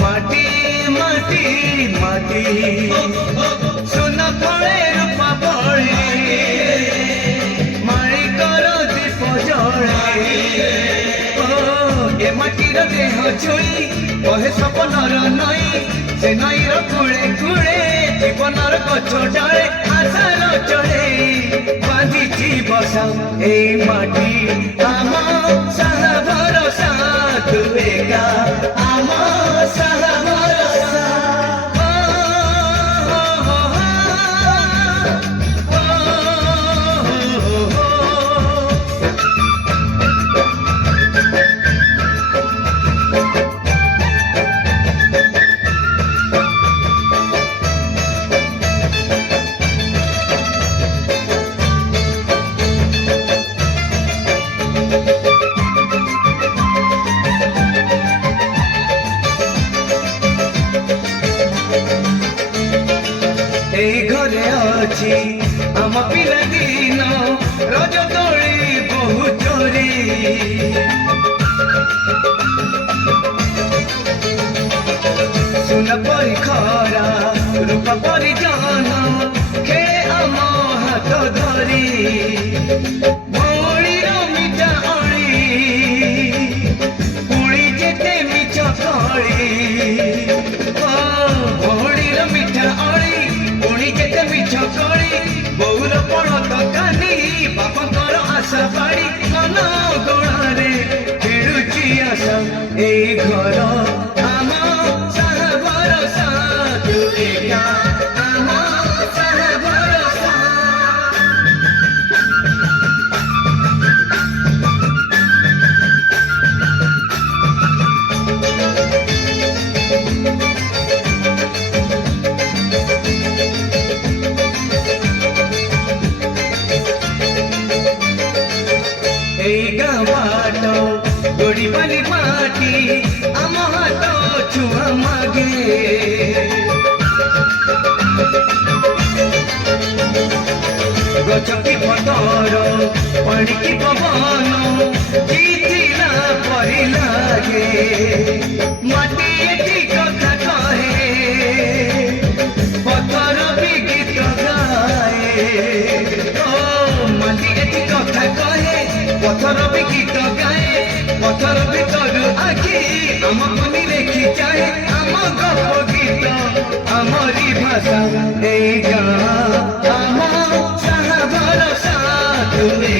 माटी माटी माटी माटी सुन फले रूपा फले मालिकर दीप जले ए माटीर देह छुई कहे सपनर नई से नईर कूले कूले जीवनर गछ डाले आशार चढ़े बांधिची बसा ए माटी आम साहा भरोसा तू एका आम साहा भरोसा घरे अच्छी आम पिला दिन रज दोली बहु चोरी सुन परी खरा रूप परी जन खेले आम हाथ धरी भौलीर मिठा अली पुणी जेते मिछ कली भौलीर मिठा अली पुणी जेते मिछ कली बौर पणत कानी बापकर आशा बाड़ी मन गणारे खेलुची आशा ए घर आम साहा भरोसा तू एका आम साहा भरोसा बाट गोड़ी बाली माटी आम हाथ छुआ मागे गछ की पतर पानी की पवन जीतिला परी लागे माटी एठी कथा कहे पत्थर भी गीत गाए माटी एठी कथा कहे पत्थर भी गीत गाए पत्थर भीतर आखि आम मनी लेखी जाए आम गप गीत आमरी भाषा ए गाँ आम साहा भरोसा तुमे